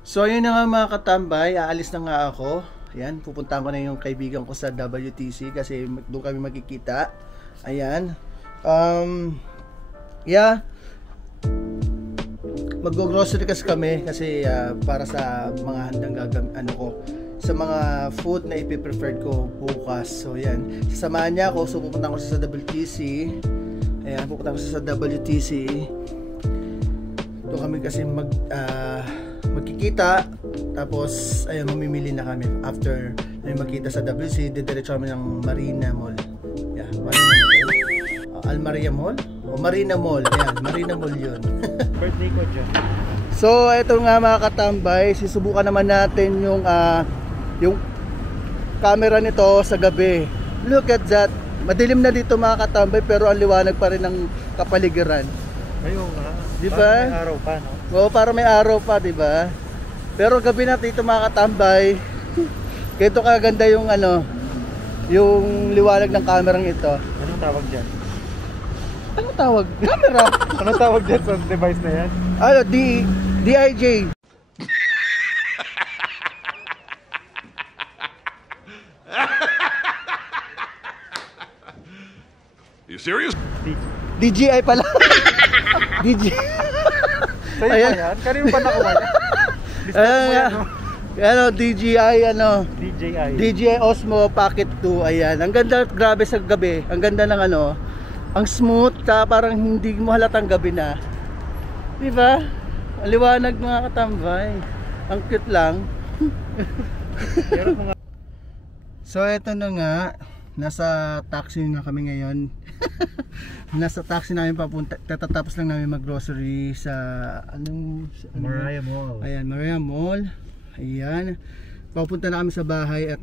So ayun na nga mga katambay, aalis na nga ako. Ayan, pupuntahan ko na yung kaibigan ko sa WTC kasi doon kami magkikita. Ayan. Yeah. Mag-grocery kasi kami kasi para sa mga handang sa mga food na ipi-preferred ko bukas. So yan, sasamahan niya ako. So pupunta ko sa WTC. Ayan, pupunta ko sa WTC. Doon kami kasi magkikita. Tapos ayun, mamimili na kami. After na magkita sa WTC, didiretso kami ng Marina Mall. Yeah, Marina Mall. Almaria Mall? O Marina Mall. Ayan, Marina Mall yun. Birthday ko dyan. So ito nga mga katambay, susubukan naman natin yung camera nito sa gabi. Look at that. Madilim na dito mga katambay pero ang liwanag pa rin ng kapaligiran. Ayun nga. Di ba? May araw pa, no? Oo, para may araw pa, di ba? Pero gabi na dito mga katambay. Kito kaganda yung yung liwanag ng kamerang ito. Anong tawag dyan? Anong tawag? Camera. Anong tawag dyan sa device na yan? DIJ. You serious? DJI pala. DJI. Sa'yo ba yan? Kanino ba nakuha yan? DJI DJI Osmo Pocket 2. Ayan, ang ganda, grabe sa gabi. Ang ganda ng ang smooth, parang hindi mo halatang gabi na. Di ba? Ang liwanag mga katambay. Ang cute lang. So eto na nga, nasa taxi na kami ngayon. Nasa taxi namin papunta. Tatatapos lang namin mag-grocery sa Maria Mall. Ayan, Maria Mall. Ayan. Papunta na kami sa bahay at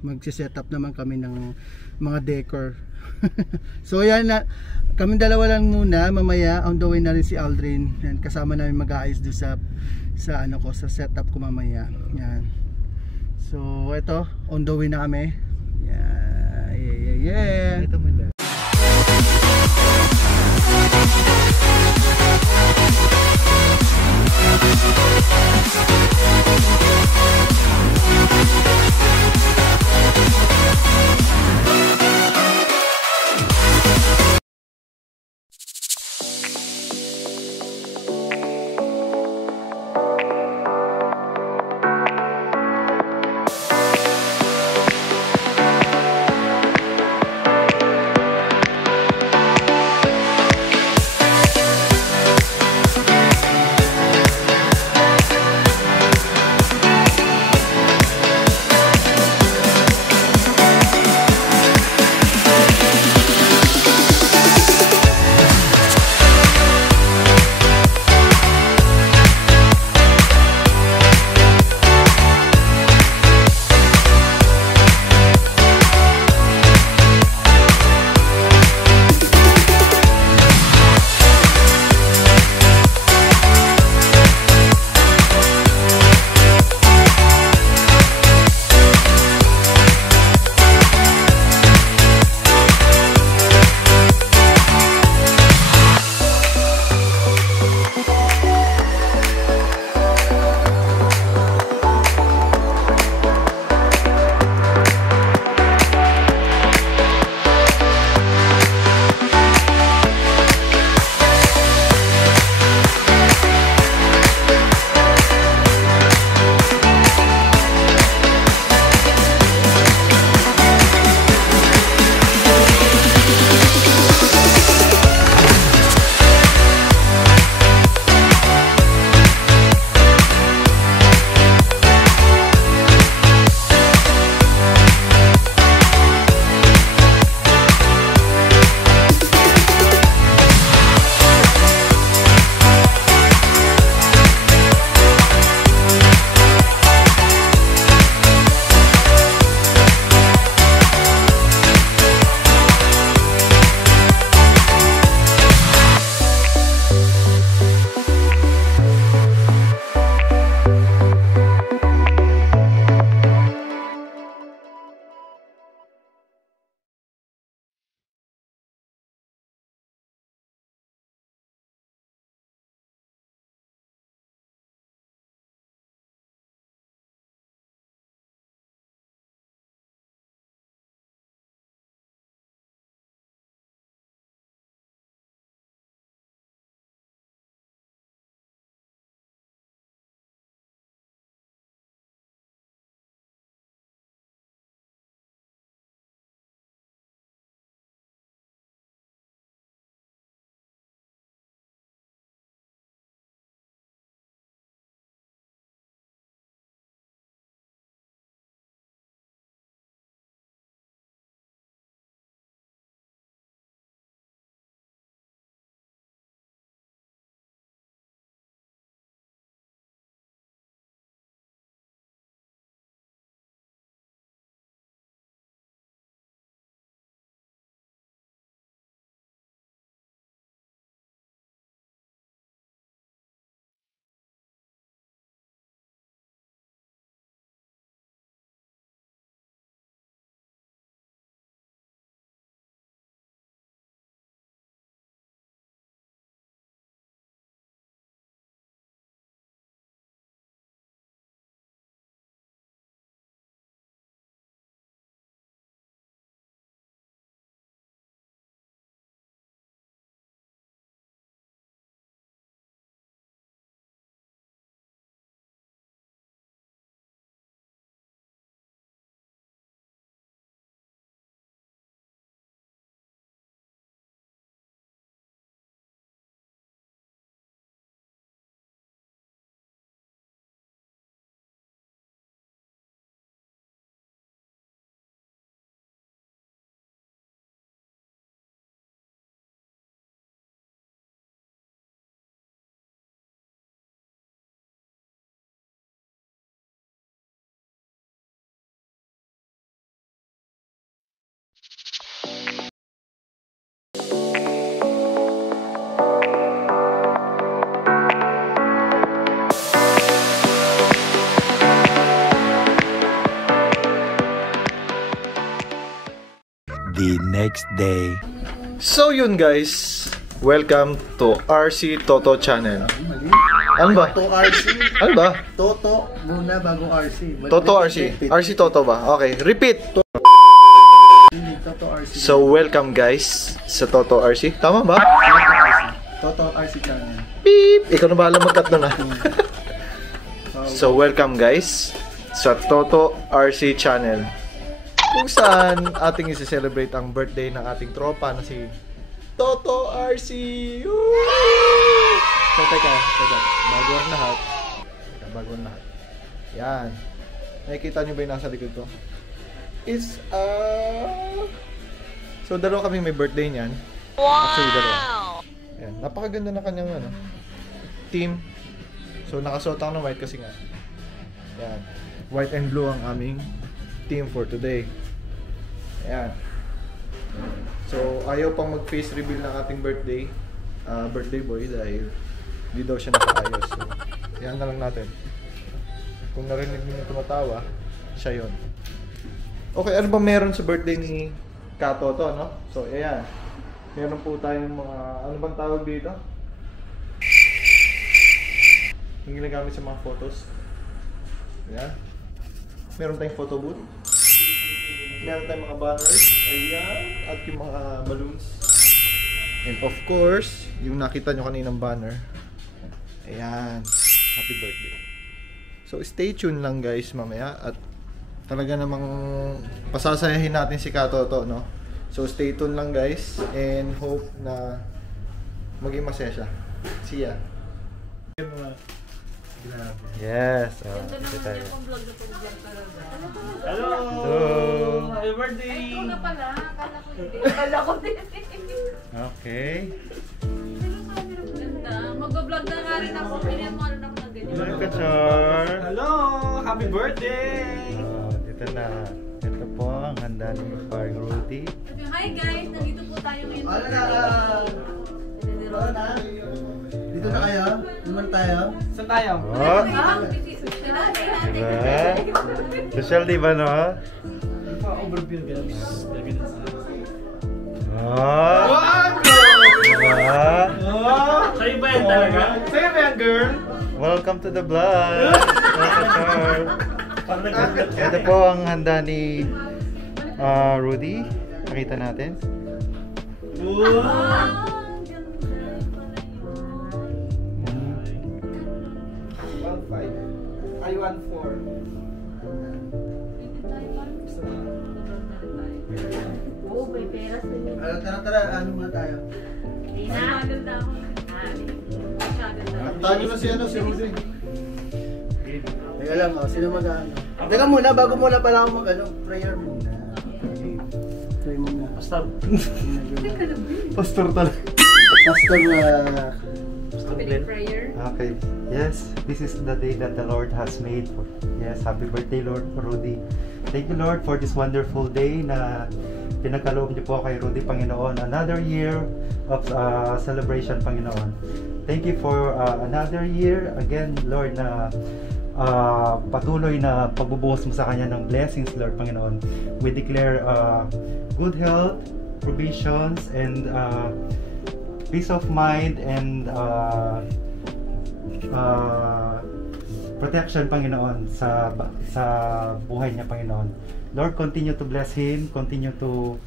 magse-set up naman kami ng mga decor. So ayan na, kami dalawa lang muna. Mamaya on the way na rin si Aldrin. Yan, kasama namin mag-aayos doon sa setup ko mamaya. Yan. So ito, on the way na kami. Yeah. Ito mo dyan. the next day. So yun guys, welcome to RC Toto channel. Ano ba? Toto RC. Ano ba? Toto muna bagong RC. Toto RC. RC Toto ba? Okay, repeat. Toto RC. So welcome guys sa Toto RC. Tama ba? Toto RC channel. Beep! Ikaw na bahala mag-cut na. So welcome guys sa Toto RC channel, kung saan ating isi-celebrate ang birthday ng ating tropa na si Toto RC. Woo! So teka, bago ang lahat. Yan. Nakikita nyo ba yung nasa likod ko? So dalawa kaming may birthday niyan. Actually dalawa. Yan. Napakaganda na kanyang team. So nakasuot ako ng white kasi nga. Yan. White and blue ang aming team for today. Ayan. So, ayaw pang mag-face reveal ng ating birthday boy dahil hindi daw siya nakaayos. So, yan na lang natin. Kung narinig niyo tumatawa, siya yun. Okay, ano ba meron sa birthday ni Katoto, no? So, ayan. Meron po tayong mga, ano bang tawag dito? Yung ginagamit sa mga photos. Ayan. Meron tayong photo booth. Meron tayong mga banners. Ayan. At yung mga balloons. And of course, yung nakita nyo kaninang banner. Ayan. Happy birthday. So stay tuned lang guys mamaya. At talaga namang pasasayahin natin si Katoto, no? So stay tuned lang guys. And hope na maging masaya siya. See ya. Yes. Ito tayo. Hello! Hello! Happy birthday! Ikaw na pala. Akala ko din. Okay. Ganda. Mag-vlog na nga rin ako. Pilihan mo rin ako ng ganyan. Hello, Kachar! Hello! Happy birthday! Ito na. Ito po ang handa ni Parang Rudy. Hi guys! Nandito po tayo ngayon. Dito na kayo? Naman tayo? Saan tayo? Oh! Diba? Social diba, no? Overview guys. Oh! Diba? Sa'yo ba yan talaga? Sa'yo ba yan, girl? Welcome to the vlog! Ito po ang handa ni Rudy. Pakita natin. Wow! 1.5 ay 1.4. Oo, may pera sa inyo. Tara, ano muna tayo? Hindi na. Maganda ako. Tayo na si Rudy. Teka lang, sino mag-ano? Teka muna, bago muna pala ako prayer muna. Pray muna. Pastor. Pastor talaga. Opening prayer. Okay. Yes, this is the day that the Lord has made. Yes, happy birthday, Lord Rudy. Thank you, Lord, for this wonderful day na pinagkaloob niyo po kay Rudy, Panginoon. Another year of celebration, Panginoon. Thank you for another year again, Lord, na patuloy na pagbubuhos mo sa kanya ng blessings, Lord, Panginoon. We declare good health, provisions, and peace of mind, and protection, Panginoon, sa buhay niya, Panginoon. Lord, continue to bless him, continue to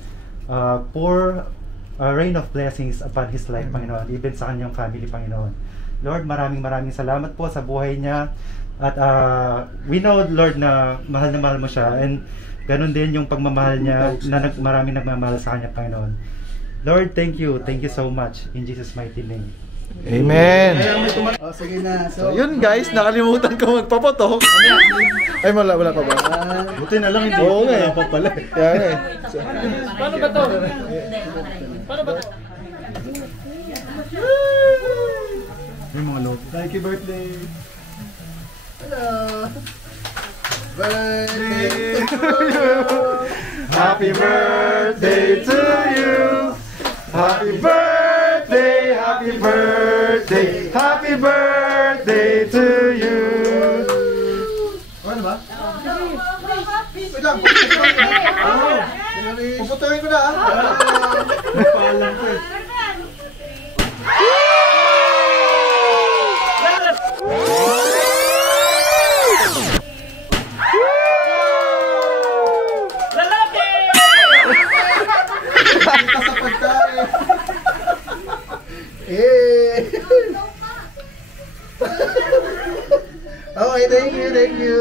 pour a rain of blessings upon his life, Panginoon, even sa kanyang family, Panginoon. Lord, maraming salamat po sa buhay niya. At we know, Lord, na mahal mo siya, and ganun din yung pagmamahal niya, na maraming nagmamahal sa kanya, Panginoon. Lord, thank you so much in Jesus' mighty name. Amen. Sige na. So, Yun guys, nakalimutan ko magpapatok. Ay, wala pa ba? buti na lang hindi. Oo nga, pa pala. Yan eh. Paano ba to? Paano ba to? May mga loob. Thank you, birthday. Hello. Birthday to you. Happy birthday to you. Happy birthday, happy birthday, happy birthday to you. Ano ba? Wait lang. Puputulin ko na ah. Paalam ko eh. Lalaki! Kita sa pagkain. Eh. Okay, thank you, thank you.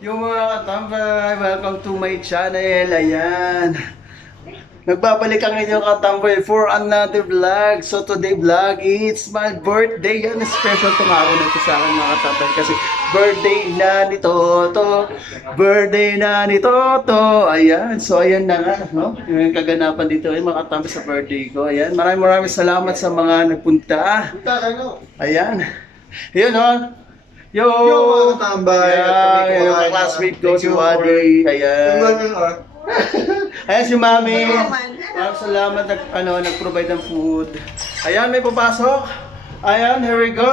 Yung mga katambay, welcome to my channel. Ayan. Nagbabalik ang inyong katambay for another vlog. So today vlog, it's my birthday. Yan, special itong araw na ito sa akin mga katambay. Kasi birthday na ni Toto. Birthday na ni Toto. Ayan, so ayan na nga. No? Yung kaganapan dito ay mga katambay sa birthday ko. Ayan, maraming salamat sa mga nagpunta. Ayan. Yun o. Yo! Yo, mga katambay. Ayan, yung mga classmate ko, si Wadi. Ayan. Ayan si Mami. Maraming salamat nag-provide ng food. Ayan, may papasok. Ayan, here we go.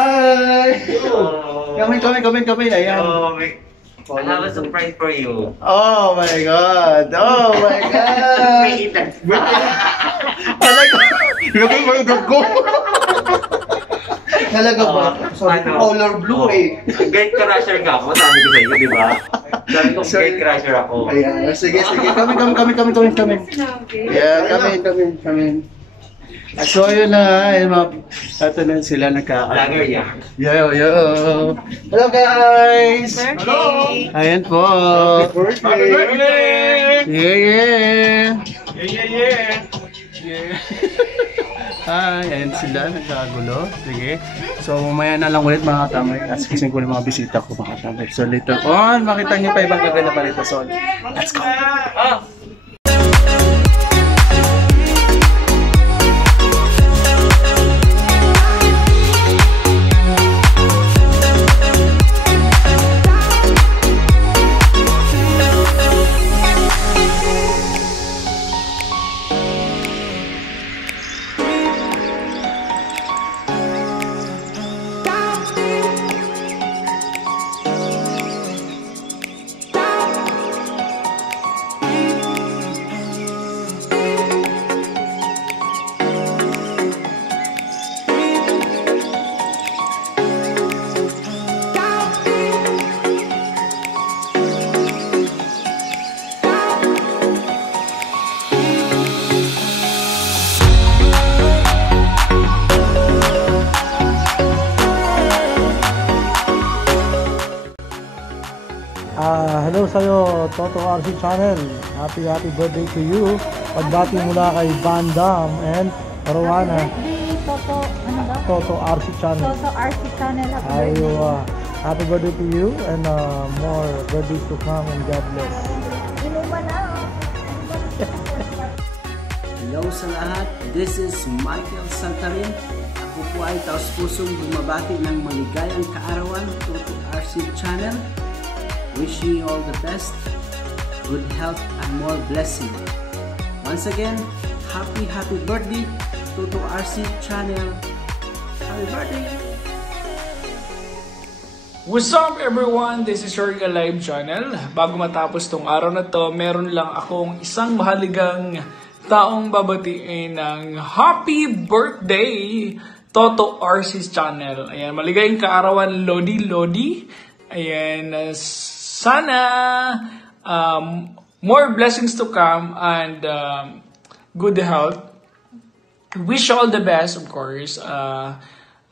Hi! Come in. Ayan. I have a surprise for you. Oh my God! Oh my God! Talaga ko. Talaga ba? Sorry, color blue eh. Gate crusher ka ako, sabi ko sa iyo, di ba? Sabi ko, gate crusher ako. Ayan, sige. Kami. Yeah, kami. So yun na nga, yung mga ato na sila Lager yan. Yo. Hello guys! Hello! Ayan po. Happy birthday! Yeah. Yeah. Hi, ayan sila, nagkagulo. Sige. So, mamaya na lang ulit mga katamay. Askisin ko yung mga bisita ko mga katamay. So, later on, makita nyo pa ibang gaganapan nito. So, let's go! Hello sa'yo, Toto RC Channel. Happy birthday to you. Pagbati mula kay Van Dam and Rowana. Happy birthday, Toto. Ano ba? Toto RC Channel. Toto RC Channel. Happy birthday. Happy birthday to you and more birthdays to come and God bless. Inuman na. Hello sa lahat, this is Michael Santarin. Ako po ay taos-pusong bumabati ng maligayang kaarawan, Toto RC Channel. Wishing you all the best, good health and more blessing. Once again, happy birthday, Toto RC Channel. Happy birthday! What's up everyone? This is your Live Channel. Bago matapos tong araw na to, meron lang akong isang mahalagang taong babatiin ng happy birthday, Toto Arsis Channel. Ayan, maligayang kaarawan, Lodi. Ayan, sana more blessings to come and good health. Wish you all the best, of course.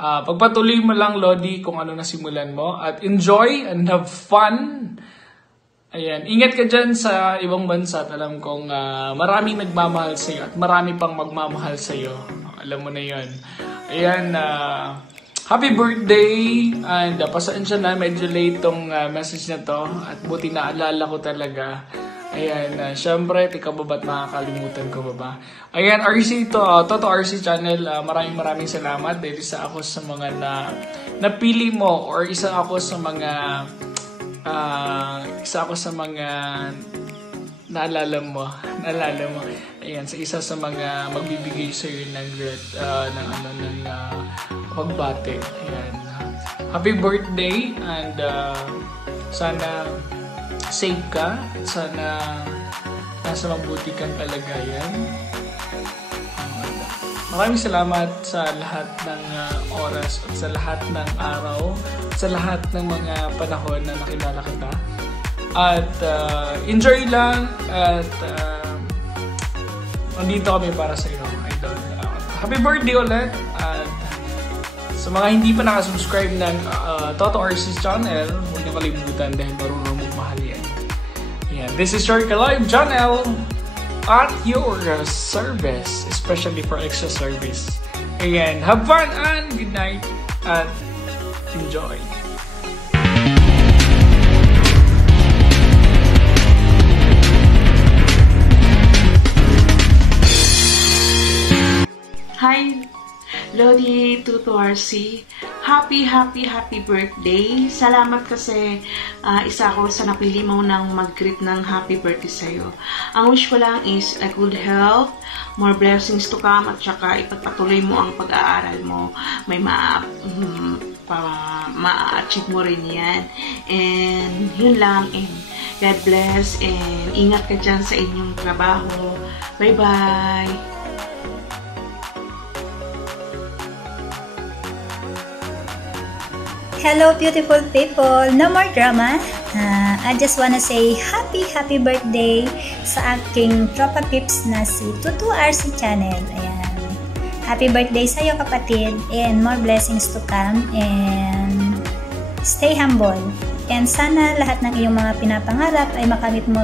Pagpatuloy mo lang, Lodi, kung ano nasimulan mo. At enjoy and have fun. Ayan, ingat ka dyan sa ibang bansa. At alam kong maraming nagmamahal sa'yo at marami pang magmamahal sa'yo. Alam mo na yun. Ayan, happy birthday. And pasensya na, medyo late tong message na to. At buti naalala ko talaga. Ayan, syempre, ikaw ba ba't makakalimutan ko ba ba? Ayan, RC to, Toto RC Channel, maraming salamat dahil isa ako sa mga napili mo or isa ako sa mga naalala mo. Ayan, sa isa sa mga magbibigay sa iyo ng pagbati. Ayan. Happy birthday and sana safe ka at sana nasa mabuti kang kalagayan. Maraming salamat sa lahat ng oras at sa lahat ng araw, sa lahat ng mga panahon na nakilala kita. At enjoy lang at nandito kami para sa iyo, idol. Happy birthday ulit at sa mga hindi pa nakasubscribe ng Toto Arsis Channel, huwag niyo kalimutan dahil marunong magmahal yan. Ayan, this is your Live Channel at your service, especially for extra service. Ayan, have fun and good night at enjoy. Hi, Lodi Toto RC. Happy birthday. Salamat kasi isa ako sa napili mo ng mag-greet ng happy birthday sa'yo. Ang wish ko lang is a good health, more blessings to come, at saka ipagpatuloy mo ang pag-aaral mo. May ma-achieve mo rin yan. And yun lang. And God bless. And ingat ka dyan sa inyong trabaho. Bye-bye. Hello beautiful people! No more drama. I just wanna say happy birthday sa aking tropa pips na si Toto RC Channel. Ayan. Happy birthday sa'yo kapatid and more blessings to come and stay humble. And sana lahat ng iyong mga pinapangarap ay makamit mo.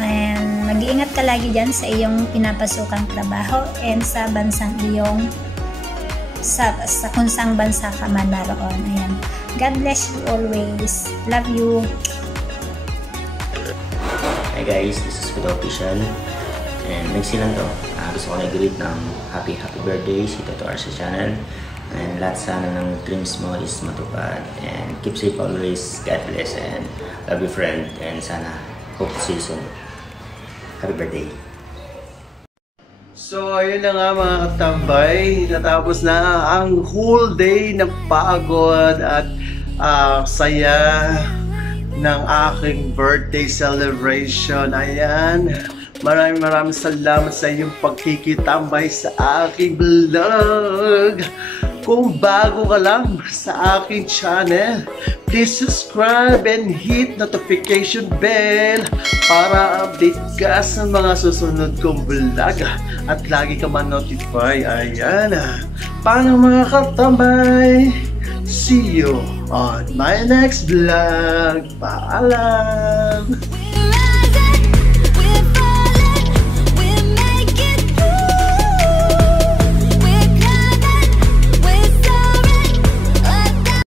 And mag-iingat ka lagi dyan sa iyong pinapasukang trabaho and sa bansang iyong sa kung saang bansa ka man naroon. Ayan. God bless you always. Love you. Hi guys, this is Kudo Official. And next lang to. Gusto ko na-greet ng happy birthday si Toto RC Channel. And lahat sana ng dreams mo is matupad. And keep safe always. God bless and love you friend. And sana hope to see you soon. Happy birthday. So, ayun na nga mga katambay, natapos na ang whole day ng pagod at saya ng aking birthday celebration. Ayan, maraming salamat sa iyong pagkikitambay sa aking vlog. Kung bago ka lang sa aking channel, please subscribe and hit notification bell para update ka sa mga susunod kong vlog at lagi ka man-notify. Ayan. Paano mga katambay? See you on my next vlog. Paalam!